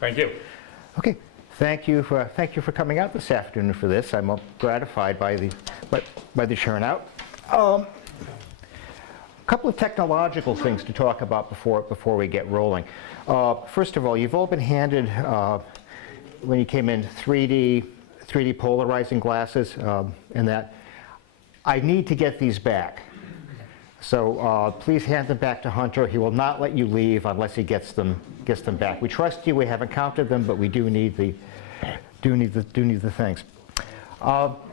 Thank you. Okay, thank you for coming out this afternoon for this. I'm gratified by the turnout. A couple of technological things to talk about before we get rolling. First of all, you've all been handed when you came in 3D polarizing glasses, and that I need to get these back. So please hand them back to Hunter. He will not let you leave unless he gets them back. We trust you. We haven't counted them, but we do need the things. About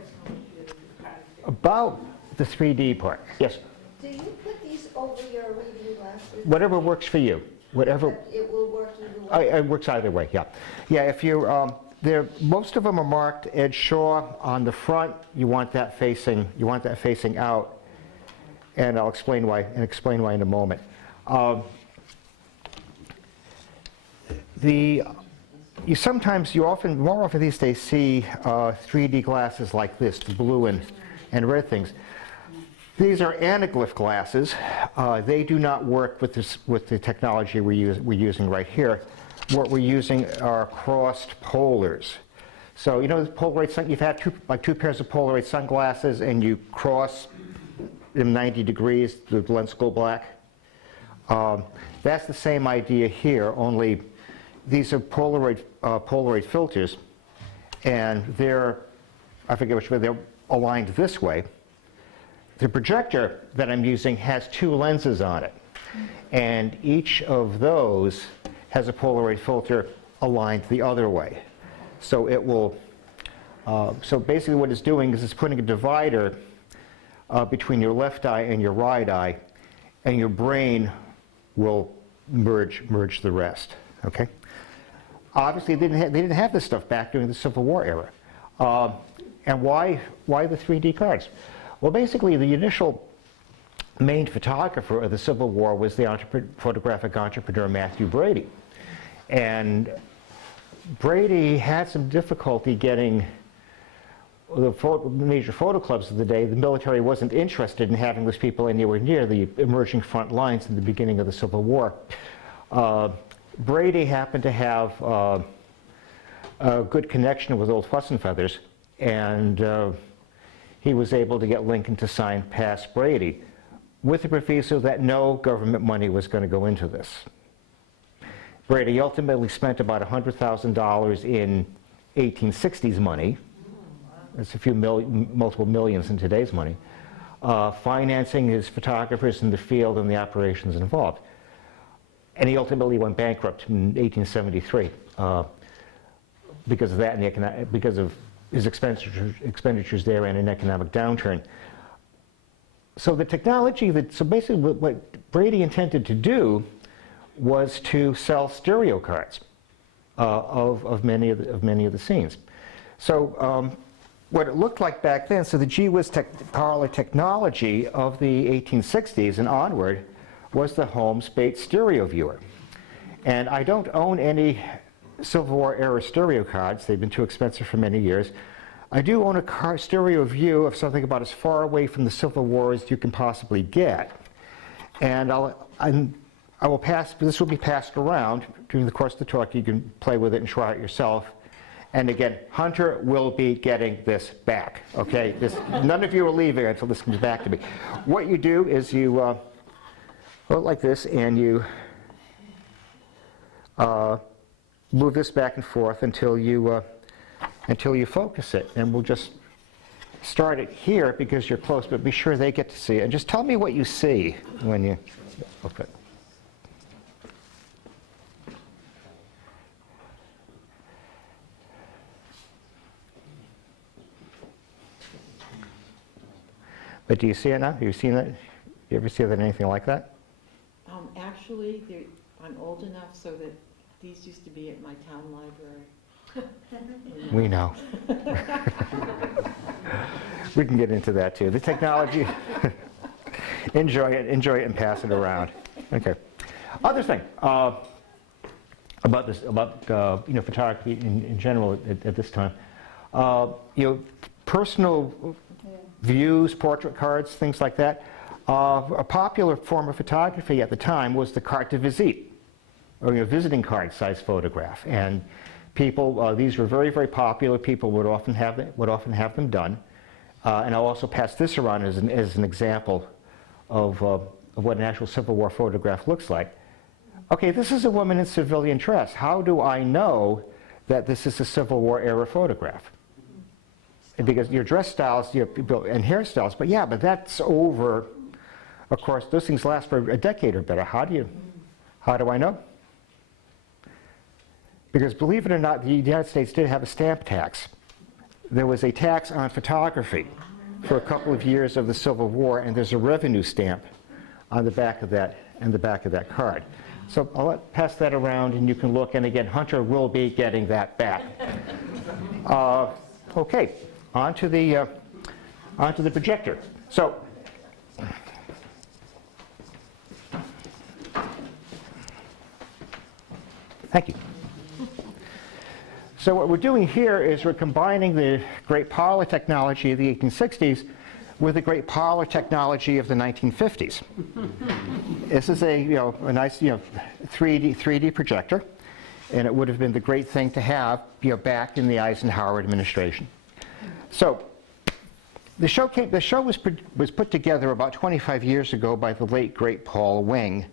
the 3D part. Yes. Do you put these over your reading glasses? Whatever works for you. Whatever. It will work either way. It works either way. Yeah. Yeah. If you most of them are marked Ed Shaw on the front. You want that facing out. And I'll explain why in a moment. More often these days see 3D glasses like this, the blue and red things. These are anaglyph glasses. They do not work with the technology we're using right here. What we're using are crossed polars. So you know the Polaroid you've had two pairs of Polaroid sunglasses, and you cross them 90 degrees, the lens go black. That's the same idea here, only these are Polaroid filters, and they're aligned this way. The projector that I'm using has two lenses on it, and each of those has a Polaroid filter aligned the other way. So it will. So basically, what it's doing is it's putting a divider between your left eye and your right eye, and your brain will merge the rest. Okay. Obviously, they didn't have this stuff back during the Civil War era. And why the 3D cards? Well, basically, the initial main photographer of the Civil War was the photographic entrepreneur Matthew Brady, and Brady had some difficulty getting the major photo clubs of the day. The military wasn't interested in having those people anywhere near the emerging front lines in the beginning of the Civil War. Brady happened to have a good connection with old Fuss and Feathers, and he was able to get Lincoln to sign past Brady with the proviso that no government money was going to go into this. Brady ultimately spent about $100,000 in 1860s money. It's multiple millions in today's money, financing his photographers in the field and the operations involved. And he ultimately went bankrupt in 1873 because of that, and because of his expenditures there and an economic downturn. So the technology so basically what Brady intended to do was to sell stereo cards of many of the scenes. So what it looked like back then, so the gee whiz parlor technology of the 1860s and onward was the Holmes Bates stereo viewer. And I don't own any Civil War era stereo cards. They've been too expensive for many years. I do own a stereo view of something about as far away from the Civil War as you can possibly get. And I will pass, this will be passed around during the course of the talk. You can play with it and try it yourself. And again, Hunter will be getting this back, okay? None of you are leaving until this comes back to me. What you do is you hold it like this, and you move this back and forth until you focus it. And we'll just start it here because you're close, but be sure they get to see it. And just tell me what you see when you open it. But do you see it now? Have you seen that? You ever see that anything like that? Actually, I'm old enough so that these used to be at my town library. We know. We can get into that too. The technology, enjoy it and pass it around. Okay. Other thing about this, photography in general at this time, personal views, portrait cards, things like that. A popular form of photography at the time was the carte de visite. or visiting card size photograph. And people, these were very, very popular. People would often have them done. And I'll also pass this around as an example of what an actual Civil War photograph looks like. Okay, this is a woman in civilian dress. How do I know that this is a Civil War era photograph? Because your dress styles and hairstyles, but that's over. Of course, those things last for a decade or better. How do I know? Because believe it or not, the United States did have a stamp tax. There was a tax on photography for a couple of years of the Civil War, and there's a revenue stamp on the back of that card. So I'll pass that around, and you can look. And again, Hunter will be getting that back. Okay, on to the projector. So. Thank you. So what we're doing here is we're combining the great parlor technology of the 1860s with the great parlor technology of the 1950s. This is a nice 3D projector, and it would have been the great thing to have back in the Eisenhower administration. So the show was put together about 25 years ago by the late great Paul Wing,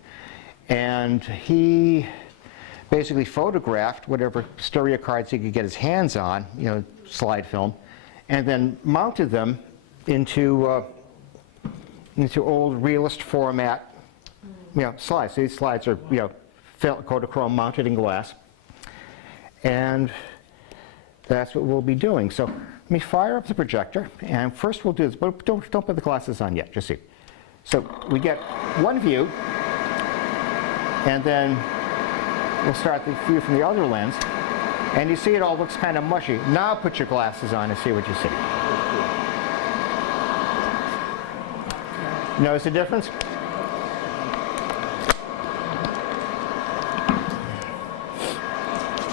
and he basically photographed whatever stereo cards he could get his hands on, slide film, and then mounted them into old realist format, slides. So these slides are, Kodachrome mounted in glass, and that's what we'll be doing. So let me fire up the projector, and first we'll do this, but don't put the glasses on yet, just see. So we get one view, and then we'll start the view from the other lens, and you see it all looks kind of mushy. Now put your glasses on and see what you see. Notice the difference?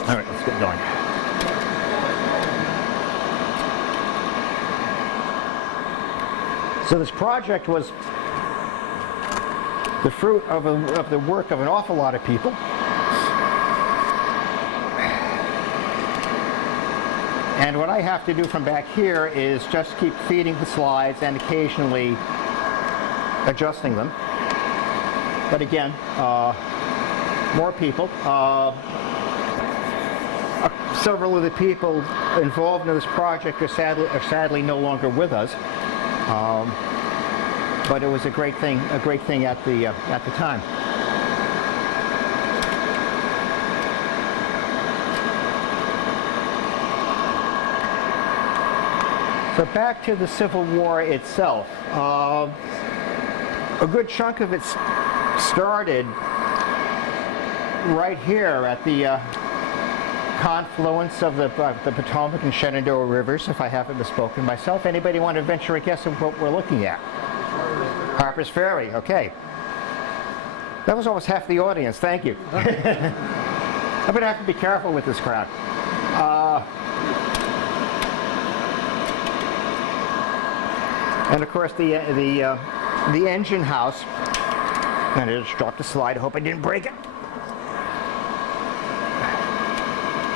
All right, let's get going. So this project was the fruit of the work of an awful lot of people. And what I have to do from back here is just keep feeding the slides and occasionally adjusting them. But again, more people. Several of the people involved in this project are sadly no longer with us. But it was a great thing at the time. So back to the Civil War itself. A good chunk of it started right here at the confluence of the Potomac and Shenandoah rivers, if I haven't misspoken myself. Anybody want to venture a guess of what we're looking at? Harper's Ferry, okay. That was almost half the audience, thank you. I'm going to have to be careful with this crowd. And of course the engine house, and I just dropped a slide, I hope I didn't break it,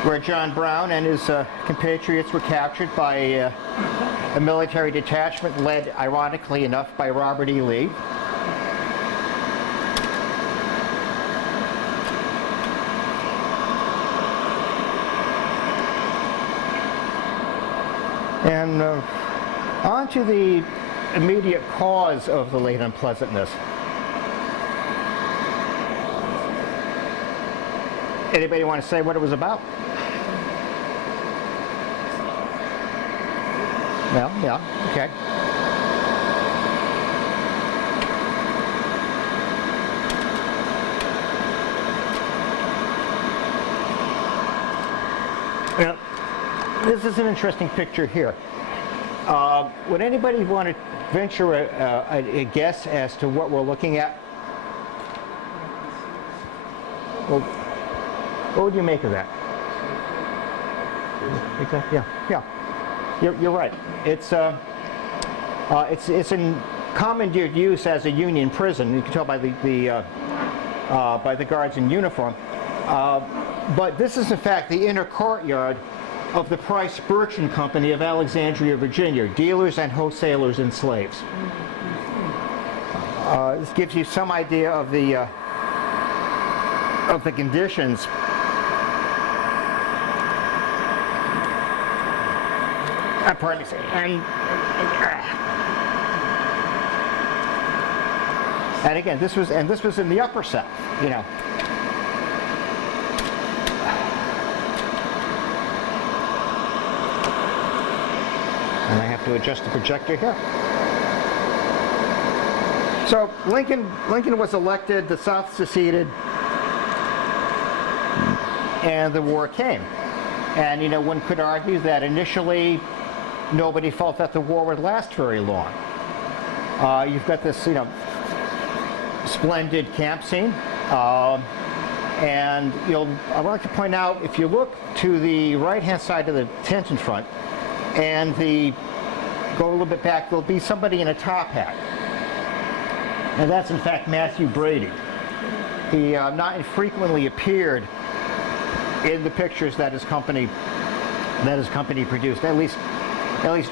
where John Brown and his compatriots were captured by a military detachment led, ironically enough, by Robert E. Lee. And on to the immediate cause of the late unpleasantness. Anybody want to say what it was about? Well, yeah, okay. Now, this is an interesting picture here. Would anybody want to venture a guess as to what we're looking at? Well, what would you make of that? Exactly. Yeah. You're right. It's in commandeered use as a Union prison. You can tell by the guards in uniform. But this is in fact the inner courtyard of the Price Birch and Company of Alexandria, Virginia, dealers and wholesalers in slaves. This gives you some idea of the conditions. Pardon me. And again, this was in the Upper South, you know. And I have to adjust the projector here. So Lincoln was elected, the South seceded, and the war came. And you know, one could argue that initially nobody felt that the war would last very long. You've got this, you know, splendid camp scene, and I'd like to point out, if you look to the right-hand side of the tent in front, and go a little bit back, there'll be somebody in a top hat, and that's in fact Matthew Brady. He not infrequently appeared in the pictures that his company produced, at least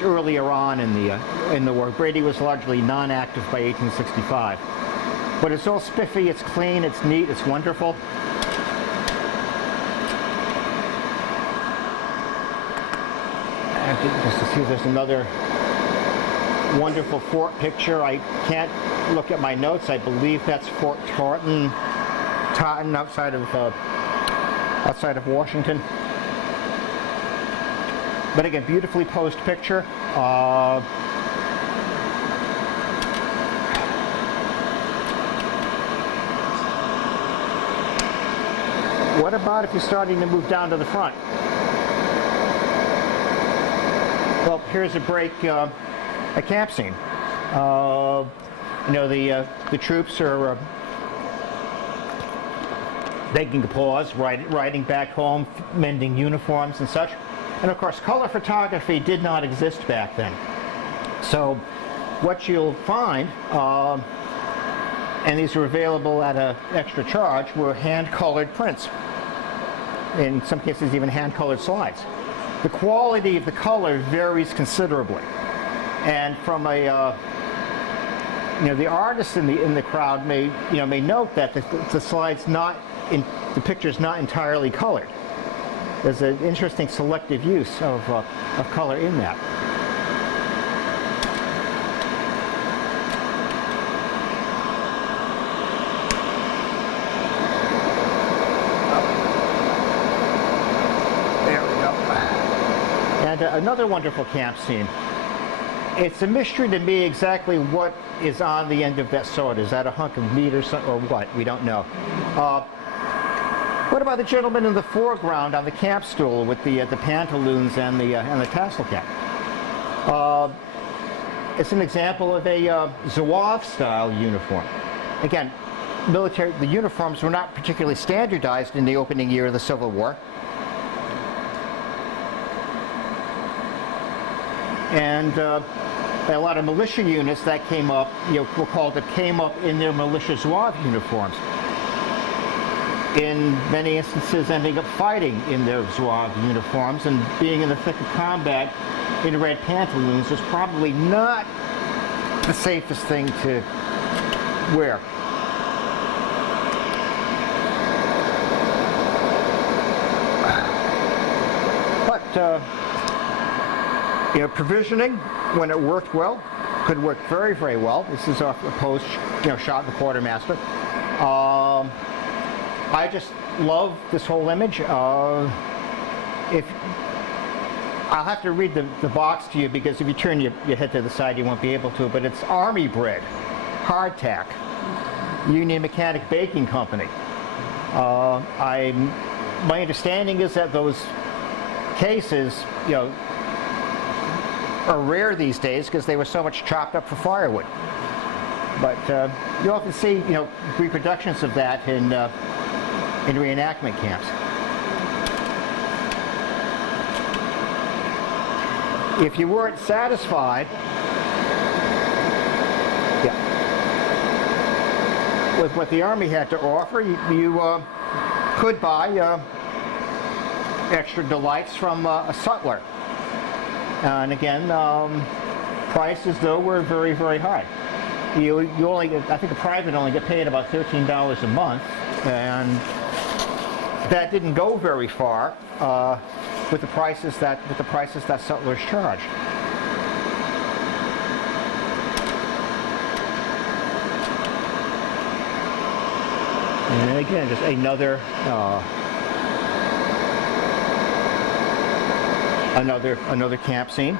earlier on in the war. Brady was largely non-active by 1865, but it's all spiffy, it's clean, it's neat, it's wonderful. Just to see, there's another wonderful fort picture. I can't look at my notes. I believe that's Fort Totten outside of Washington. But again, beautifully posed picture. What about if you're starting to move down to the front? Well, here's a camp scene. You know, the troops are taking a pause, riding back home, mending uniforms and such. And of course, color photography did not exist back then. So what you'll find, and these were available at an extra charge, were hand-colored prints. In some cases, even hand-colored slides. The quality of the color varies considerably, and from the artists in the crowd may note that the slide's the picture's not entirely colored. There's an interesting selective use of color in that. Another wonderful camp scene. It's a mystery to me exactly what is on the end of that sword. Is that a hunk of meat or something, or what? We don't know. What about the gentleman in the foreground on the camp stool with the pantaloons and the tassel cap? It's an example of a Zouave-style uniform. Again, the uniforms were not particularly standardized in the opening year of the Civil War. And a lot of militia units that came up, came up in their militia Zouave uniforms. In many instances, ending up fighting in their Zouave uniforms, and being in the thick of combat in red pantaloons was probably not the safest thing to wear. But provisioning, when it worked well, could work very, very well. This is a post, shot in the quartermaster. I just love this whole image. I'll have to read the box to you, because if you turn your head to the side, you won't be able to. But it's Army bread, hardtack, Union Mechanic Baking Company. My understanding is that those cases, are rare these days because they were so much chopped up for firewood. But you often see, reproductions of that in reenactment camps. If you weren't satisfied, with what the Army had to offer, could buy extra delights from a sutler. And again, prices though were very, very high. You only, I think a private only get paid about $13 a month, and that didn't go very far with the prices that sutlers charged. And again, just another another camp scene.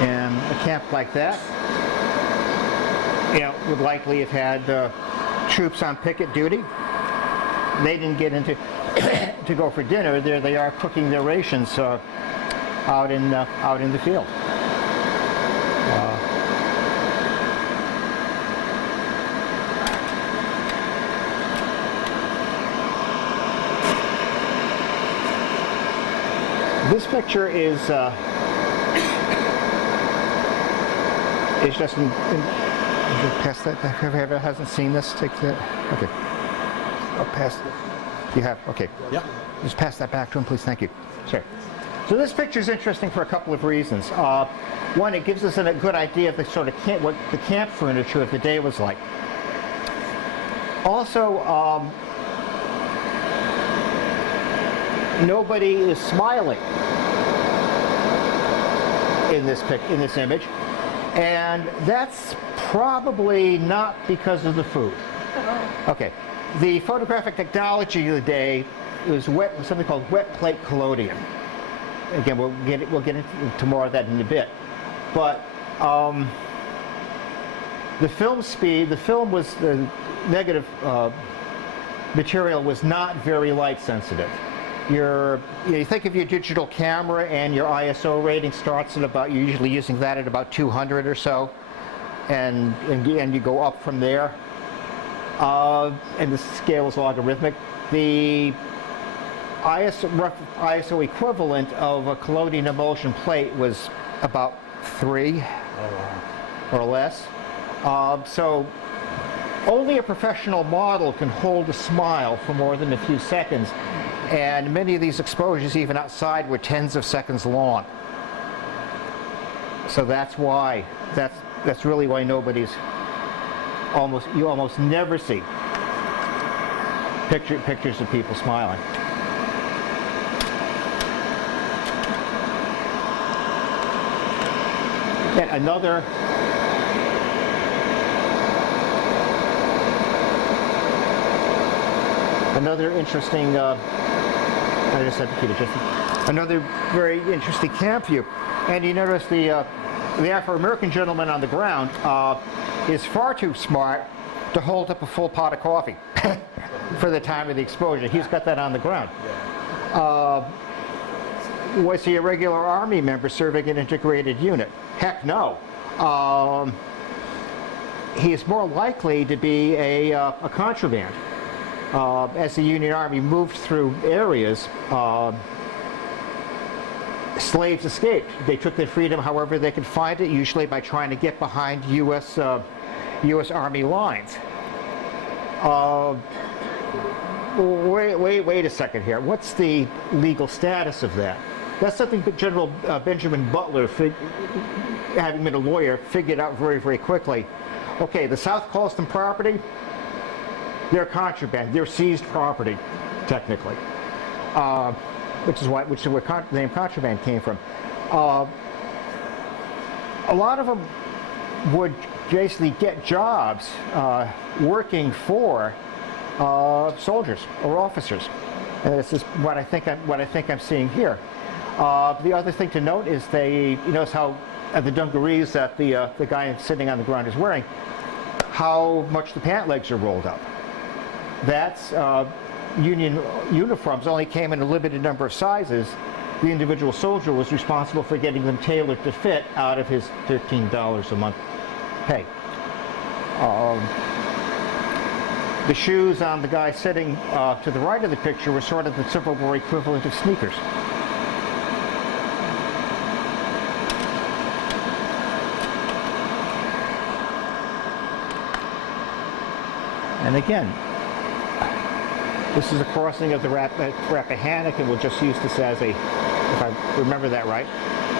And a camp like that, would likely have had troops on picket duty. They didn't get into to go for dinner. There they are cooking their rations out in the field. This picture is just past that. Whoever hasn't seen this, take that. Okay. I'll pass it. You have? Okay. Yeah. Just pass that back to him, please. Thank you. Sure. So this picture is interesting for a couple of reasons. One, it gives us a good idea of the sort of what the camp furniture of the day was like. Also, nobody is smiling in this image, and that's probably not because of the food. Okay. The photographic technology of the day was something called wet plate collodion. Again, we'll get into more of that in a bit. But the film was the negative material was not very light sensitive. You think of your digital camera and your ISO rating starts at about, you're usually using that at about 200 or so, and you go up from there. And the scale is logarithmic. The rough ISO equivalent of a collodion emulsion plate was about 3 or less. So only a professional model can hold a smile for more than a few seconds, and many of these exposures, even outside, were tens of seconds long. So that's why, that's really why you almost never see pictures of people smiling. And another interesting, I just had to keep it just another very interesting camp view. And you notice the Afro-American gentleman on the ground is far too smart to hold up a full pot of coffee for the time of the exposure. He's got that on the ground. Was he a regular Army member serving an integrated unit? Heck no. He is more likely to be a contraband. As the Union Army moved through areas, slaves escaped. They took their freedom however they could find it, usually by trying to get behind U.S. Army lines. Wait a second here. What's the legal status of that? That's something that General Benjamin Butler, having been a lawyer, figured out very, very quickly. Okay, the South calls them property. They're contraband. They're seized property, technically. Which is where the name contraband came from. A lot of them would basically get jobs working for soldiers or officers. And this is what I think I'm seeing here. The other thing to note is you notice how the dungarees that the guy sitting on the ground is wearing, how much the pant legs are rolled up. That's Union uniforms only came in a limited number of sizes. The individual soldier was responsible for getting them tailored to fit out of his $13 a month pay. The shoes on the guy sitting to the right of the picture were sort of the Civil War equivalent of sneakers. And again, this is a crossing of the Rappahannock, and we'll just use this as a, if I remember that right,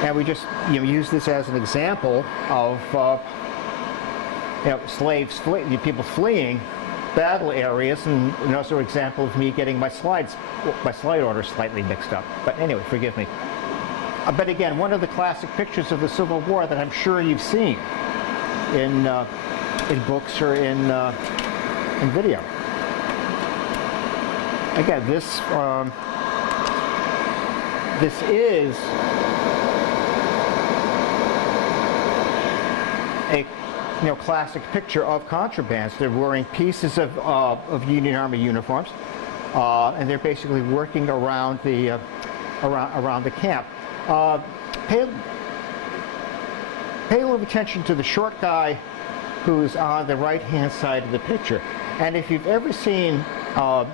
and we just use this as an example of slaves, people fleeing battle areas, and also an example of me getting my slide order slightly mixed up. But anyway, forgive me. But again, one of the classic pictures of the Civil War that I'm sure you've seen in books or in video. Again, this is a classic picture of contrabands. They're wearing pieces of Union Army uniforms, and they're basically working around the camp. Pay a little attention to the short guy who's on the right-hand side of the picture. And if you've ever seen a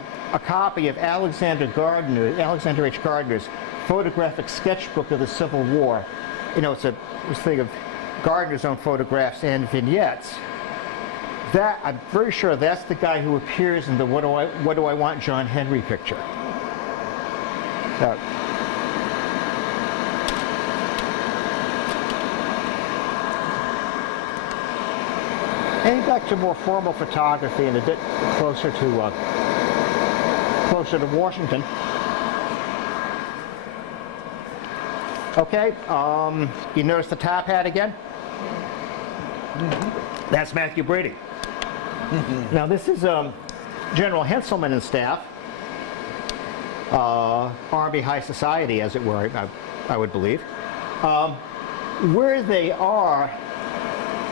copy of Alexander H. Gardner's photographic sketchbook of the Civil War, it's a thing of Gardner's own photographs and vignettes. That, I'm very sure that's the guy who appears in the What Do I Want John Henry picture. So, heading back to more formal photography and a bit closer to Washington. Okay, you notice the top hat again? Mm-hmm. That's Matthew Brady. Mm-hmm. Now this is General Henselman and staff, Army High Society, as it were, I would believe. Where they are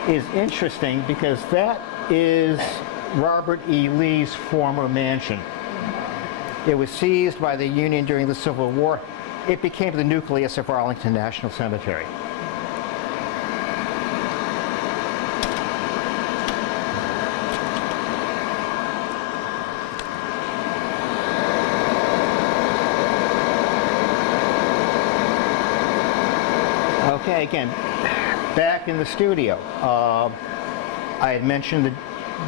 is interesting because that is Robert E. Lee's former mansion. It was seized by the Union during the Civil War. It became the nucleus of Arlington National Cemetery. Okay, again, back in the studio, I had mentioned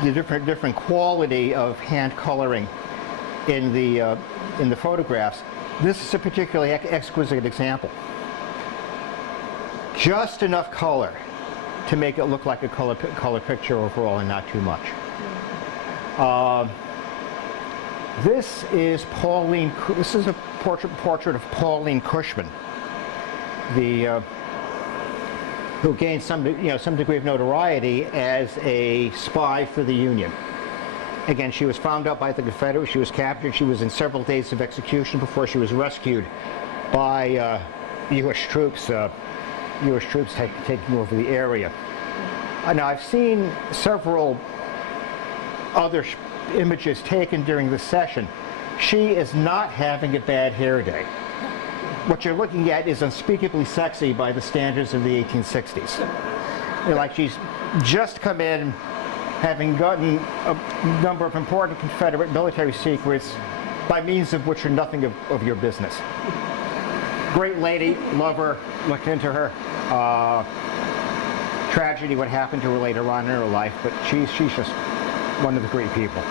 the different quality of hand coloring in the photographs. This is a particularly exquisite example. Just enough color to make it look like a color picture overall, and not too much. This is Pauline. This is a portrait of Pauline Cushman, who gained some degree of notoriety as a spy for the Union. Again, she was found out by the Confederates. She was captured. She was in several days of execution before she was rescued by U.S. troops. U.S. troops taking over the area. Now, I've seen several other images taken during the session. She is not having a bad hair day. What you're looking at is unspeakably sexy by the standards of the 1860s. Like she's just come in, having gotten a number of important Confederate military secrets by means of which are nothing of your business. Great lady, love her, look into her. Tragedy what happened to her later on in her life, but she's just one of the great people.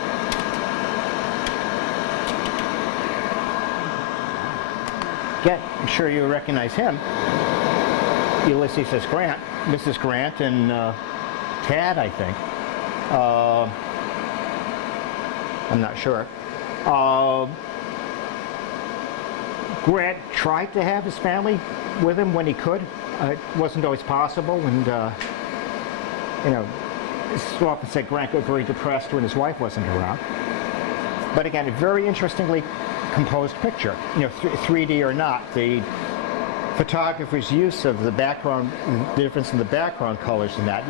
Again, I'm sure you recognize him. Ulysses S. Grant, Mrs. Grant, and Tad, I think. I'm not sure. Grant tried to have his family with him when he could. It wasn't always possible, and it's often said Grant got very depressed when his wife wasn't around. But again, a very interestingly composed picture. 3D or not, the photographer's use of the background, the difference in the background colors and that.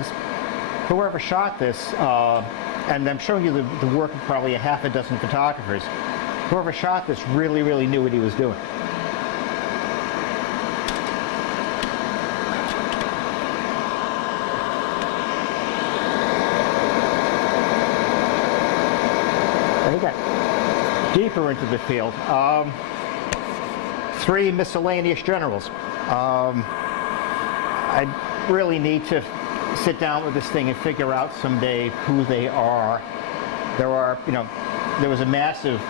Whoever shot this, and I'm showing you the work of probably a half a dozen photographers, whoever shot this really, really knew what he was doing. deeper into the field. 3 miscellaneous generals. I really need to sit down with this thing and figure out someday who they are. There was a massive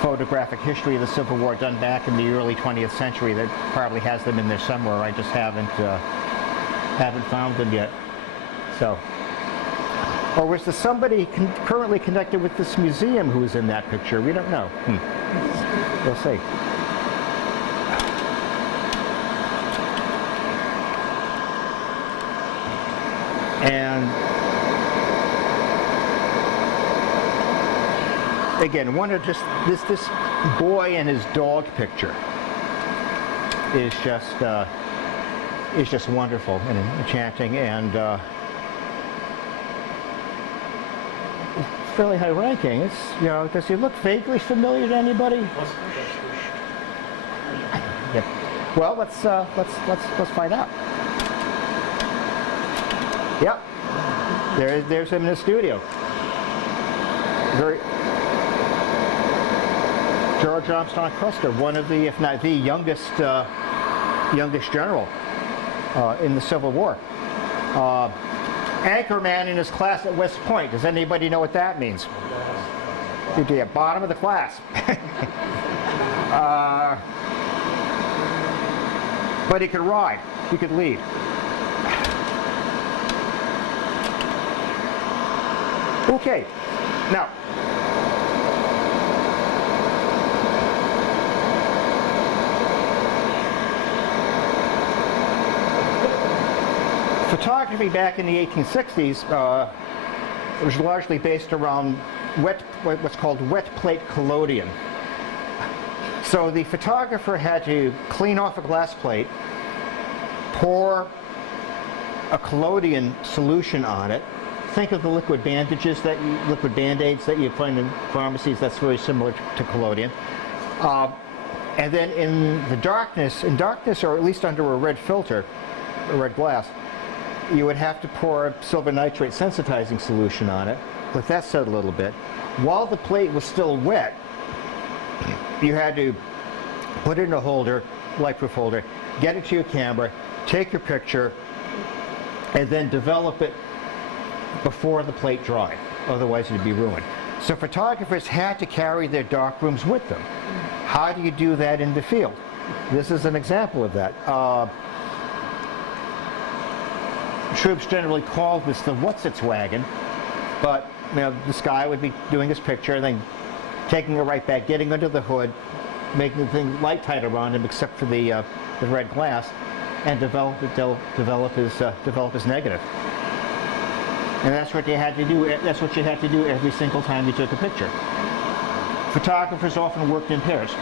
photographic history of the Civil War done back in the early 20th century that probably has them in there somewhere. I just haven't found them yet. So, or was there somebody currently connected with this museum who was in that picture? We don't know. We'll see. And again, one of just this boy and his dog picture is just wonderful and enchanting, and fairly high ranking. It's, does he look vaguely familiar to anybody? Yep. Well, let's find out. Yep. There's him in the studio. George Armstrong Custer, one of the, if not the youngest general in the Civil War. Anchorman in his class at West Point. Does anybody know what that means? Yeah, bottom of the class. But he could ride. He could lead. Okay, now, photography back in the 1860s was largely based around what's called wet plate collodion. So the photographer had to clean off a glass plate, pour a collodion solution on it. Think of the liquid Band-Aids that you find in pharmacies. That's very similar to collodion. And then in darkness, or at least under a red filter, a red glass, you would have to pour silver nitrate sensitizing solution on it. Let that set a little bit. While the plate was still wet, you had to put it in a holder, light-proof holder, get it to your camera, take your picture, and then develop it before the plate dried. Otherwise, it'd be ruined. So photographers had to carry their darkrooms with them. How do you do that in the field? This is an example of that. Troops generally called this the what's-its wagon, but this guy would be doing his picture, then taking it right back, getting under the hood, making the thing light tight around him except for the red glass, and develop his negative. And that's what you had to do. That's what you had to do every single time you took a picture. Photographers often worked in pairs.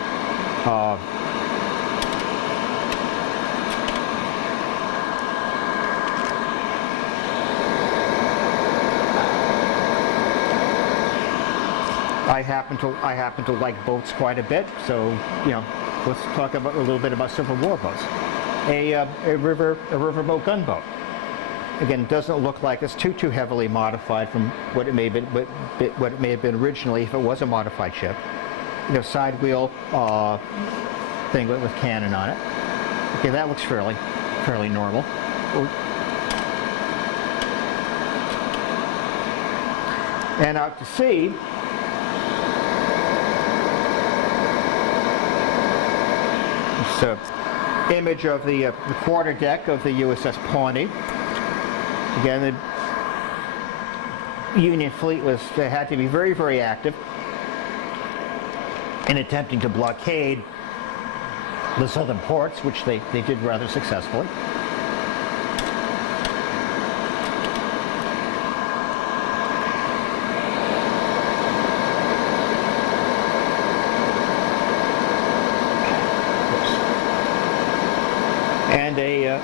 I happen to like boats quite a bit, so let's talk a little bit about Civil War boats. A riverboat gunboat. Again, doesn't look like it's too heavily modified from what it may have been originally if it was a modified ship. Side wheel thing with cannon on it. Okay, that looks fairly normal. And out to sea, it's an image of the quarter deck of the USS Pawnee. Again, the Union fleet had to be very, very active in attempting to blockade the southern ports, which they did rather successfully. And a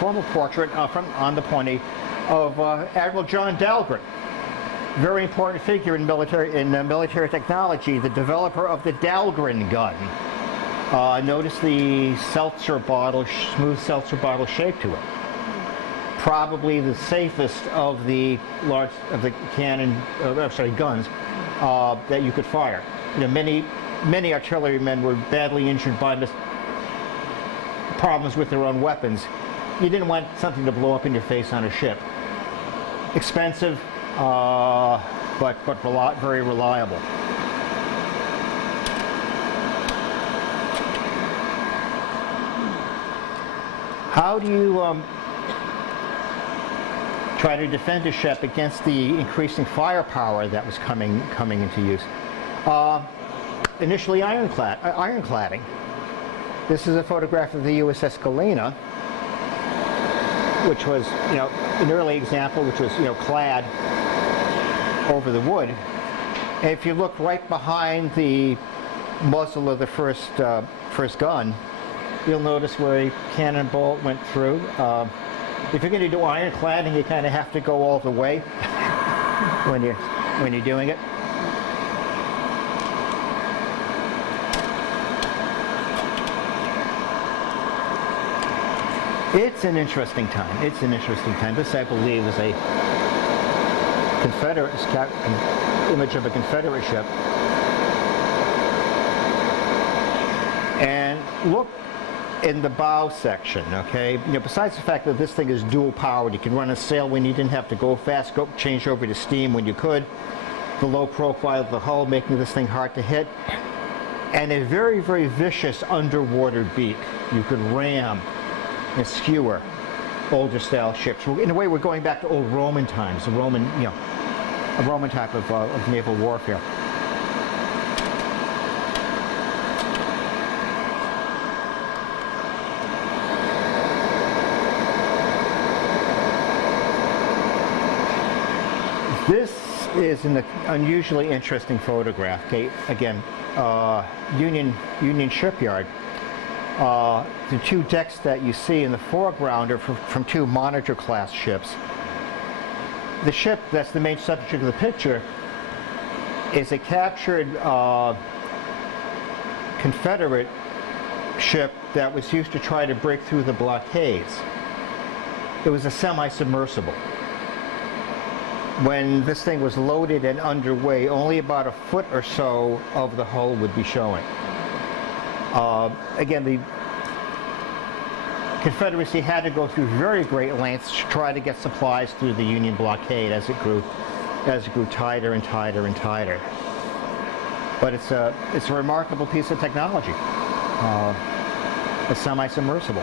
formal portrait on the Pawnee of Admiral John Dahlgren, very important figure in military technology, the developer of the Dahlgren gun. Notice the smooth seltzer bottle shape to it. Probably the safest of the guns that you could fire. many artillerymen were badly injured by problems with their own weapons. You didn't want something to blow up in your face on a ship. Expensive, but very reliable. How do you try to defend a ship against the increasing firepower that was coming into use? Initially, ironcladding. This is a photograph of the USS Galena, which was, an early example, which was, clad over the wood. And if you look right behind the muzzle of the first gun, you'll notice where a cannonball went through. If you're going to do ironcladding, you kind of have to go all the way when you're doing it. It's an interesting time. It's an interesting time. This, I believe, is a Confederate image of a Confederate ship. And look in the bow section, okay? Besides the fact that this thing is dual powered, you can run a sail when you didn't have to go fast, change over to steam when you could. The low profile of the hull making this thing hard to hit. And a very, very vicious underwater beak. You could ram and skewer older style ships. In a way, we're going back to old Roman times, a Roman type of naval warfare. This is an unusually interesting photograph. Okay, again, Union Shipyard. The two decks that you see in the foreground are from two Monitor class ships. The ship that's the main subject of the picture is a captured Confederate ship that was used to try to break through the blockades. It was a semi-submersible. When this thing was loaded and underway, only about a foot or so of the hull would be showing. Again, the Confederacy had to go through very great lengths to try to get supplies through the Union blockade as it grew tighter and tighter and tighter. But it's a remarkable piece of technology, a semi-submersible.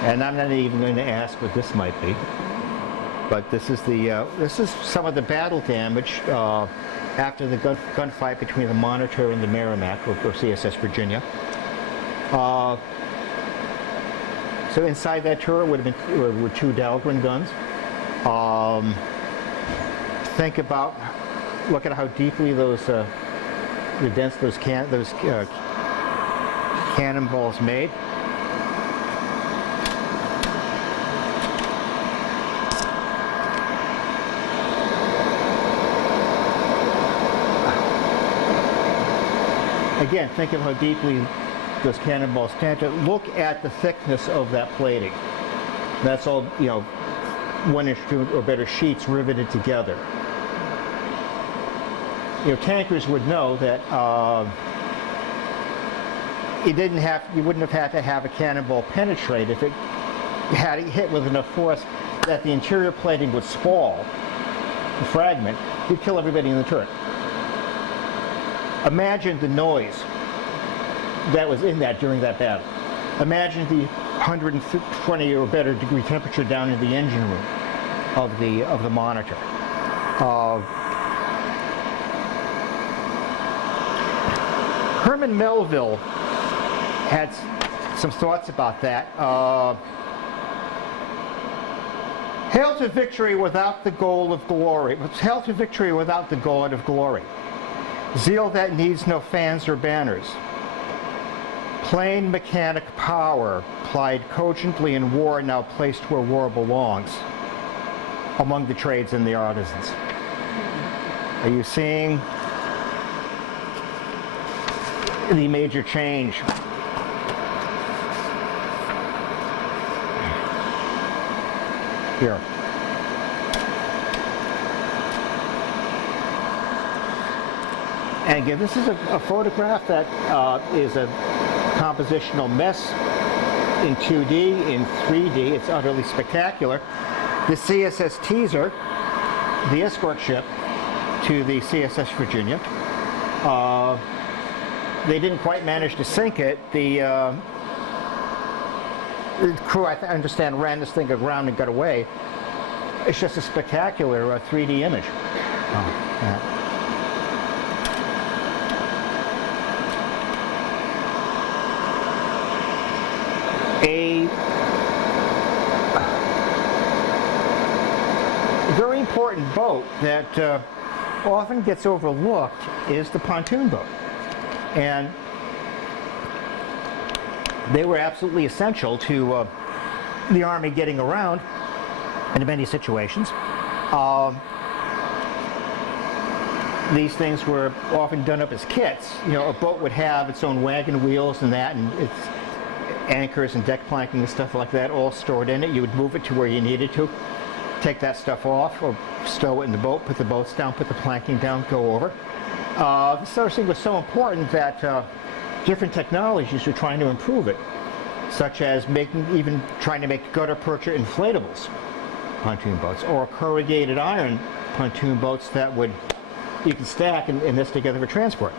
And I'm not even going to ask what this might be, but this is some of the battle damage after the gunfight between the Monitor and the Merrimack, or CSS Virginia. So inside that turret were two Dahlgren guns. Look at how deeply those cannonballs made. Again, think of how deeply those cannonballs canted. Look at the thickness of that plating. That's all, 1 inch or better sheets riveted together. Tankers would know that you wouldn't have had to have a cannonball penetrate if it had hit with enough force that the interior plating would spall, the fragment. You'd kill everybody in the turret. Imagine the noise that was in that during that battle. Imagine the 120 or better degree temperature down in the engine room of the Monitor. Herman Melville had some thoughts about that. Hail to victory without the goal of glory. Hail to victory without the God of glory. Zeal that needs no fans or banners. Plain mechanic power, plied cogently in war, now placed where war belongs, among the trades and the artisans. Are you seeing the major change. Here. And again, this is a photograph that is a compositional mess in 2D, in 3D. It's utterly spectacular. The CSS Teaser, the escort ship to the CSS Virginia, they didn't quite manage to sink it. The crew, I understand, ran this thing aground and got away. It's just a spectacular 3D image. Oh, yeah. A very important boat that often gets overlooked is the pontoon boat. And they were absolutely essential to the Army getting around in many situations. These things were often done up as kits. You know, a boat would have its own wagon wheels and that, and its anchors and deck planking and stuff like that all stored in it. You would move it to where you needed to, take that stuff off, or stow it in the boat, put the boats down, put the planking down, go over. This sort of thing was so important that different technologies were trying to improve it, such as trying to make gutter percher inflatables pontoon boats, or corrugated iron pontoon boats that you can stack and nest together for transport.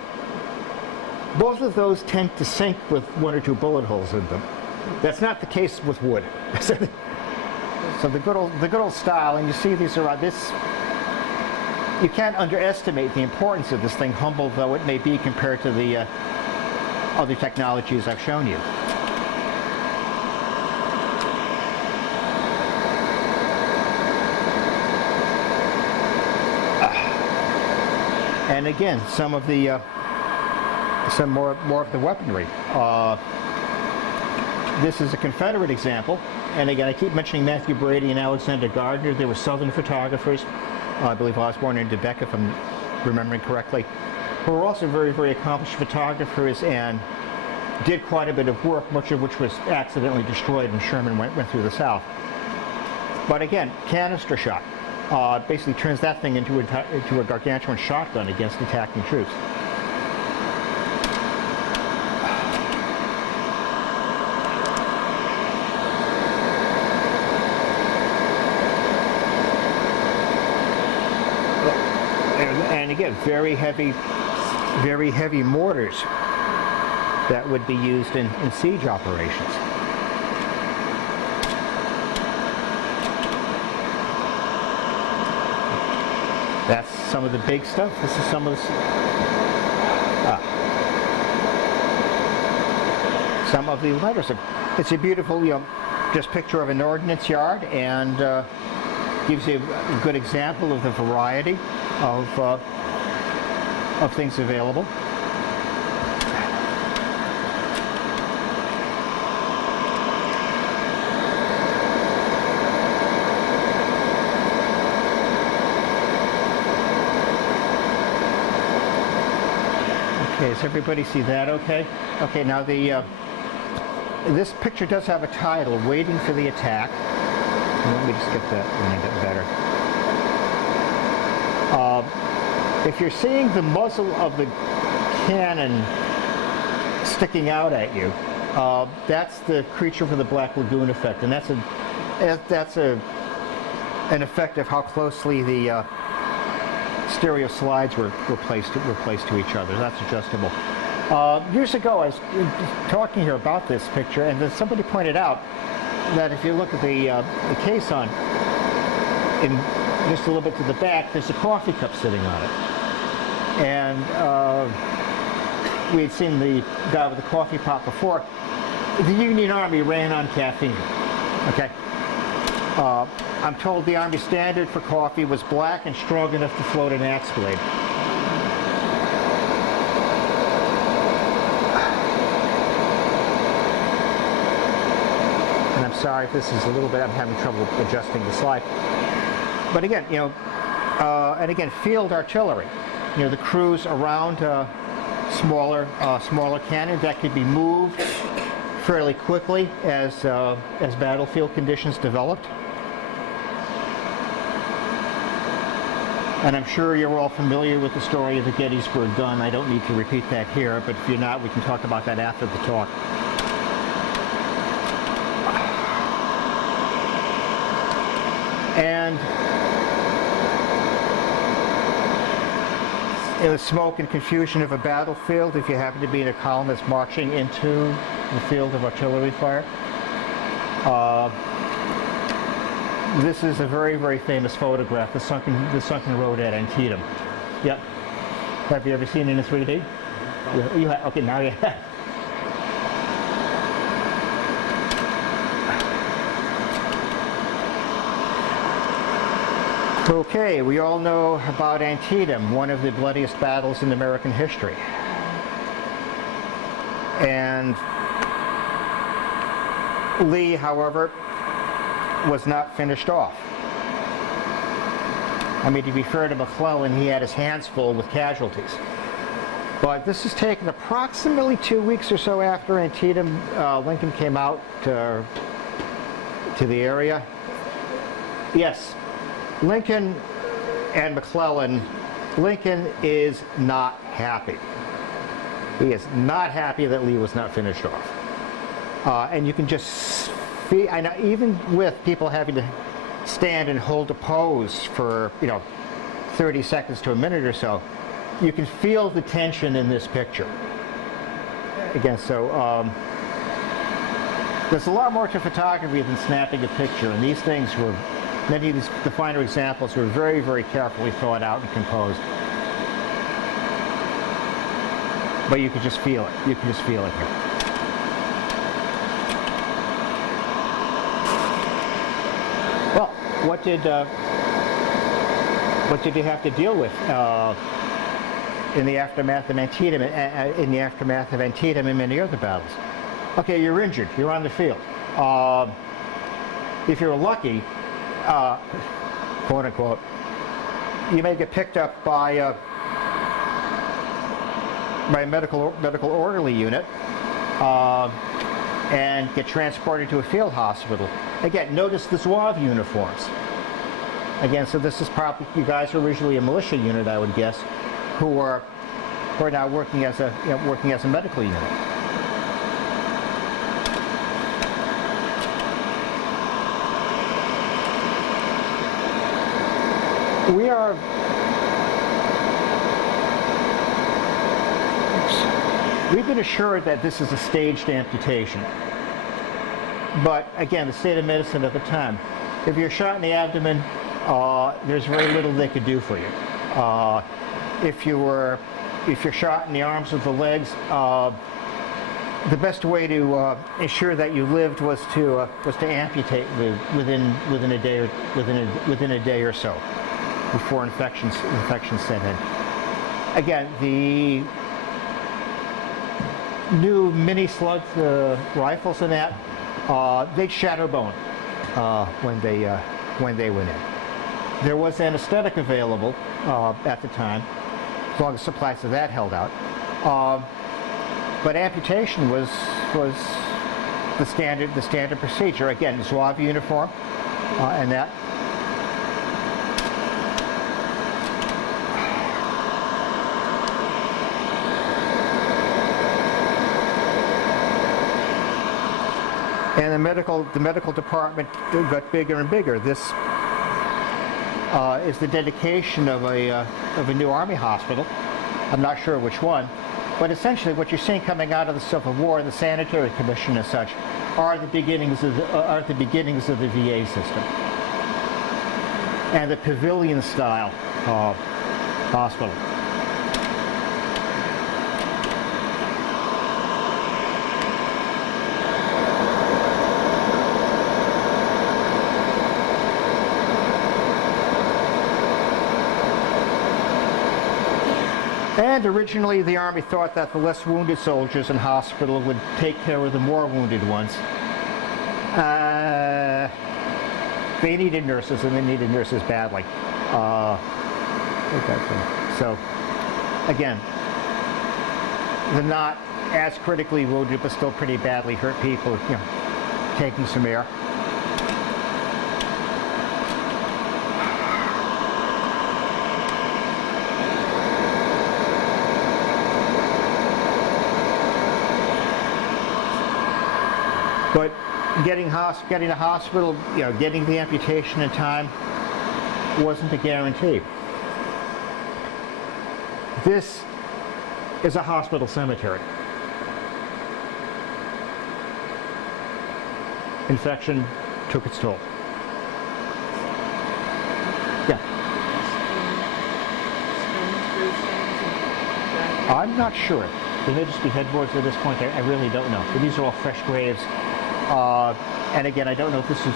Both of those tend to sink with 1 or 2 bullet holes in them. That's not the case with wood. So the good old style, and you see these around this. You can't underestimate the importance of this thing, humble though it may be compared to the other technologies I've shown you. And again, some more of the weaponry. This is a Confederate example, and again, I keep mentioning Matthew Brady and Alexander Gardner. They were Southern photographers. I believe Osborne and DeBeck, if I'm remembering correctly, who were also very, very accomplished photographers and did quite a bit of work, much of which was accidentally destroyed when Sherman went through the South. But again, canister shot basically turns that thing into a gargantuan shotgun against attacking troops. And again, very heavy mortars that would be used in siege operations. That's some of the big stuff. This is some of the lighter stuff. It's a beautiful, just picture of an ordnance yard, and gives you a good example of the variety of things available. Okay, does everybody see that okay? Okay, now this picture does have a title, Waiting for the Attack. Let me just get that one a bit better. If you're seeing the muzzle of the cannon sticking out at you, that's the Creature from the Black Lagoon effect, and that's an effect of how closely the stereo slides were placed to each other. That's adjustable. Years ago, I was talking here about this picture, and then somebody pointed out that if you look at the caisson, in just a little bit to the back, there's a coffee cup sitting on it. And we had seen the guy with the coffee pot before. The Union Army ran on caffeine. Okay. I'm told the Army standard for coffee was black and strong enough to float an axe blade. And I'm sorry if this is a little bit, I'm having trouble adjusting the slide. But again, and again, field artillery. The crews around smaller cannon that could be moved fairly quickly as battlefield conditions developed. And I'm sure you're all familiar with the story of the Gettysburg gun. I don't need to repeat that here, but if you're not, we can talk about that after the talk. And in the smoke and confusion of a battlefield, if you happen to be in a column that's marching into the field of artillery fire, this is a very, very famous photograph, the sunken road at Antietam. Yep. Have you ever seen it in 3D? You have? Okay, now you have. Okay, we all know about Antietam, one of the bloodiest battles in American history. And Lee, however, was not finished off. I mean, to be fair to McClellan, he had his hands full with casualties. But this is taken approximately 2 weeks or so after Antietam. Lincoln came out to the area. Yes, Lincoln and McClellan, Lincoln is not happy. He is not happy that Lee was not finished off. And you can just I know, even with people having to stand and hold a pose for 30 seconds to a minute or so, you can feel the tension in this picture. Again, so there's a lot more to photography than snapping a picture, and these things were, many of these, the finer examples were very, very carefully thought out and composed. But you could just feel it. You can just feel it here. Well, what did you have to deal with in the aftermath of Antietam, and many other battles? Okay, you're injured. You're on the field. If you're lucky, quote unquote, you may get picked up by a medical orderly unit and get transported to a field hospital. Again, notice the Zouave uniforms. Again, so this is probably, you guys are originally a militia unit, I would guess, who are now working as a medical unit. We've been assured that this is a staged amputation. But again, the state of medicine at the time, if you're shot in the abdomen, there's very little they could do for you. If you're shot in the arms or the legs, the best way to ensure that you lived was to amputate within a day or so before infections set in. Again, the new mini slug rifles and that, they'd shatter bone when they went in. There was anesthetic available at the time, as long as supplies of that held out. But amputation was the standard procedure. Again, Zouave uniform and that. And the medical department got bigger and bigger. This is the dedication of a new Army hospital. I'm not sure which one, but essentially what you're seeing coming out of the Civil War, the Sanitary Commission and such, are the beginnings of the VA system and the pavilion style hospital. And originally the Army thought that the less wounded soldiers in hospital would take care of the more wounded ones. They needed nurses, and they needed nurses badly. So, again, the not as critically wounded, but still pretty badly hurt people, taking some air. But getting to hospital, getting the amputation in time wasn't a guarantee. This is a hospital cemetery. Infection took its toll. Yeah. I'm not sure. There may just be headboards at this point. I really don't know. But these are all fresh graves. And again, I don't know if this was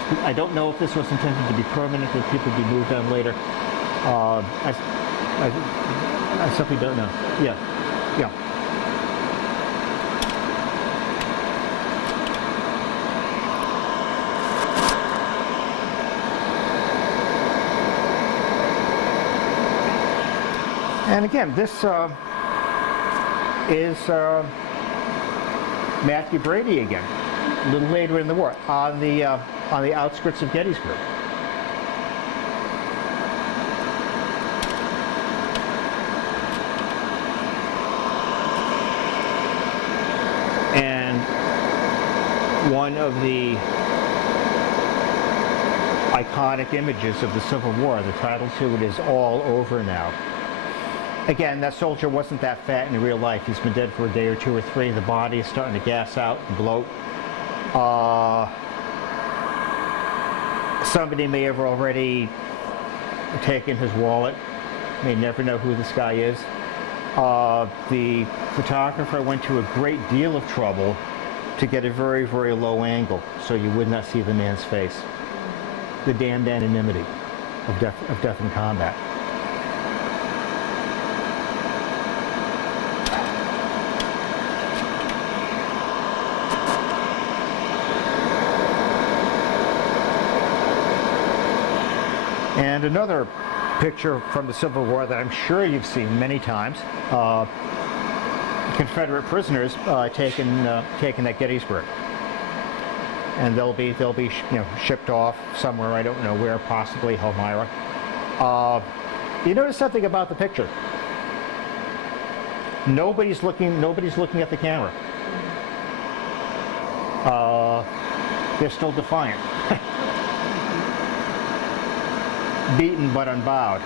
intended to be permanent, that people would be moved on later. I simply don't know. Yeah. And again, this is Matthew Brady again, a little later in the war, on the outskirts of Gettysburg. And one of the iconic images of the Civil War, the title to it is "All Over Now." Again, that soldier wasn't that fat in real life. He's been dead for a day or two or three. The body is starting to gas out and bloat. Somebody may have already taken his wallet. May never know who this guy is. The photographer went to a great deal of trouble to get a very, very low angle so you would not see the man's face. The damned anonymity of death in combat. And another picture from the Civil War that I'm sure you've seen many times, Confederate prisoners taken at Gettysburg, and they'll be shipped off somewhere, I don't know where, possibly Elmira. You notice something about the picture? Nobody's looking at the camera. They're still defiant. Beaten but unbowed.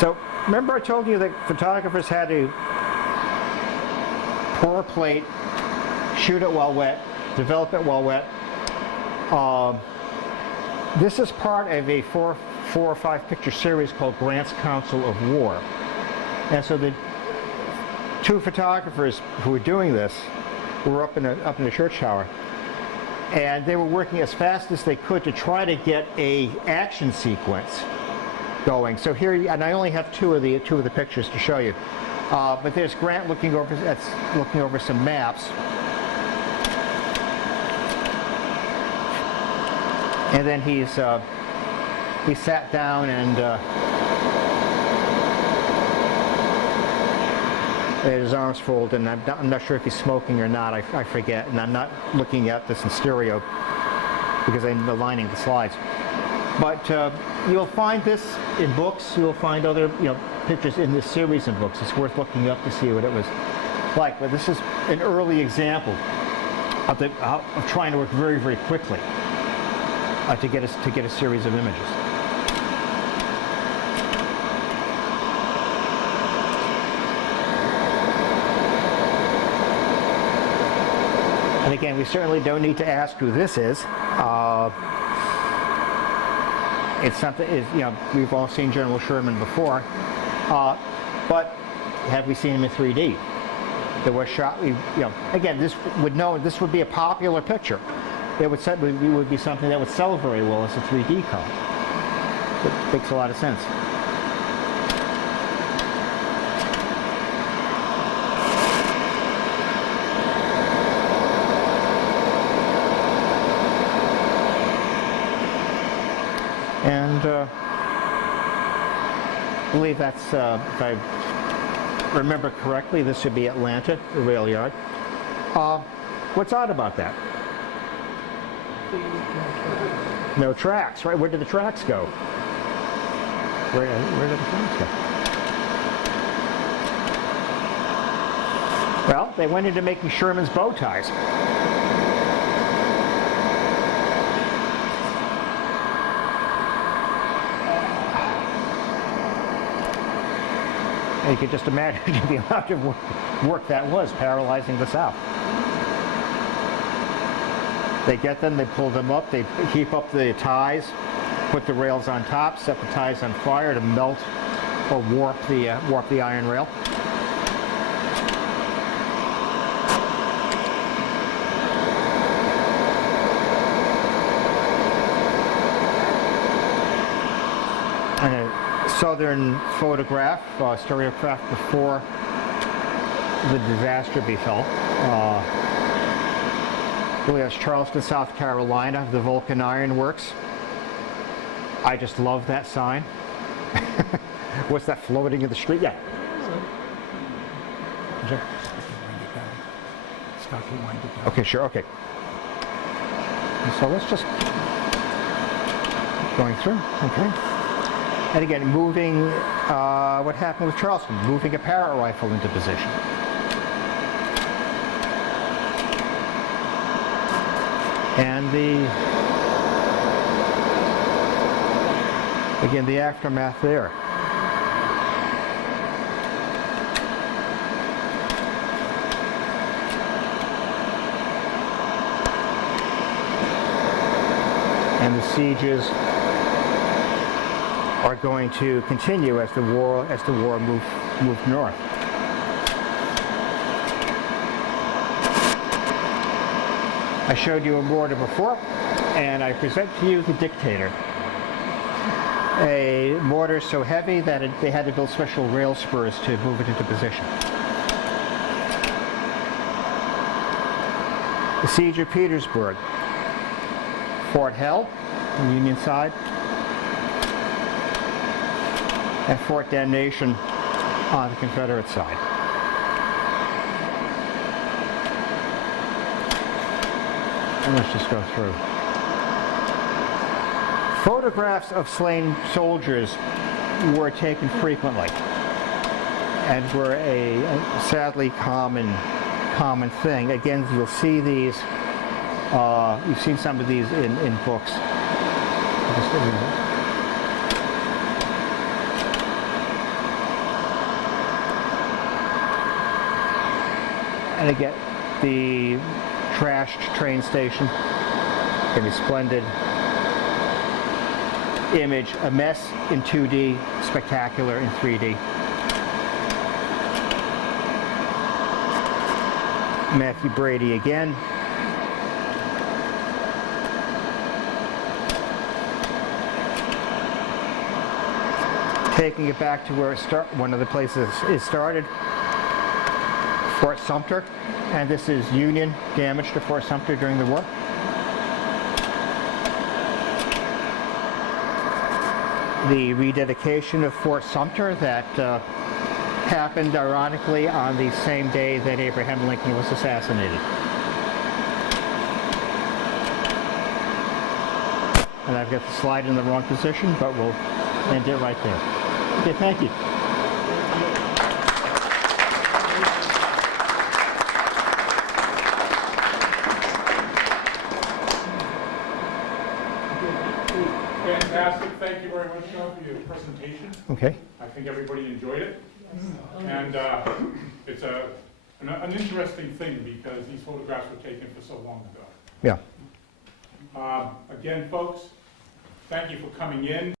So remember I told you that photographers had to pour a plate, shoot it while wet, develop it while wet. This is part of a four or five picture series called Grant's Council of War. And so the two photographers who were doing this were up in the church tower, and they were working as fast as they could to try to get a action sequence going. So here, and I only have two of the pictures to show you, but there's Grant looking over some maps, and then he sat down and. His arms folded, and I'm not sure if he's smoking or not. I forget, and I'm not looking at this in stereo because I'm aligning the slides. But you'll find this in books. You'll find other pictures in this series of books. It's worth looking up to see what it was like. But this is an early example of trying to work very, very quickly to get a series of images. And again, we certainly don't need to ask who this is. It's something, we've all seen General Sherman before, but have we seen him in 3D? There was shot, again, this would be a popular picture. It would be something that would sell very well as a 3D color. So it makes a lot of sense. I believe that's, if I remember correctly, this would be Atlanta, the rail yard. What's odd about that? No tracks, right? Where did the tracks go? Where did the tracks go? Well, they went into making Sherman's bow ties. And you could just imagine the amount of work that was, paralyzing the South. They get them, they pull them up, they heap up the ties, put the rails on top, set the ties on fire to melt or warp the iron rail. And a southern photograph, stereograph before the disaster befell. Really, that's Charleston, South Carolina, the Vulcan Iron Works. I just love that sign. What's that floating in the street? Yeah. Okay, sure, okay. And so let's just going through, okay. And again, moving, what happened with Charleston? Moving a parrot rifle into position. And again, the aftermath there. And the sieges are going to continue as the war moved north. I showed you a mortar before, and I present to you the Dictator. A mortar so heavy that they had to build special rail spurs to move it into position. The Siege of Petersburg. Fort held on the Union side, and Fort Damnation on the Confederate side. And let's just go through. Photographs of slain soldiers were taken frequently and were a sadly common thing. Again, you'll see these, you've seen some of these in books. And again, the trashed train station, can be splendid image, a mess in 2D, spectacular in 3D. Matthew Brady again. Taking it back to where one of the places it started, Fort Sumter, and this is Union damage to Fort Sumter during the war. The rededication of Fort Sumter that happened ironically on the same day that Abraham Lincoln was assassinated. And I've got the slide in the wrong position, but we'll end it right there. Okay, thank you. Fantastic. Thank you very much, Sean, for your presentation. Okay. I think everybody enjoyed it. And it's an interesting thing because these photographs were taken for so long ago. Yeah. Again, folks, thank you for coming in.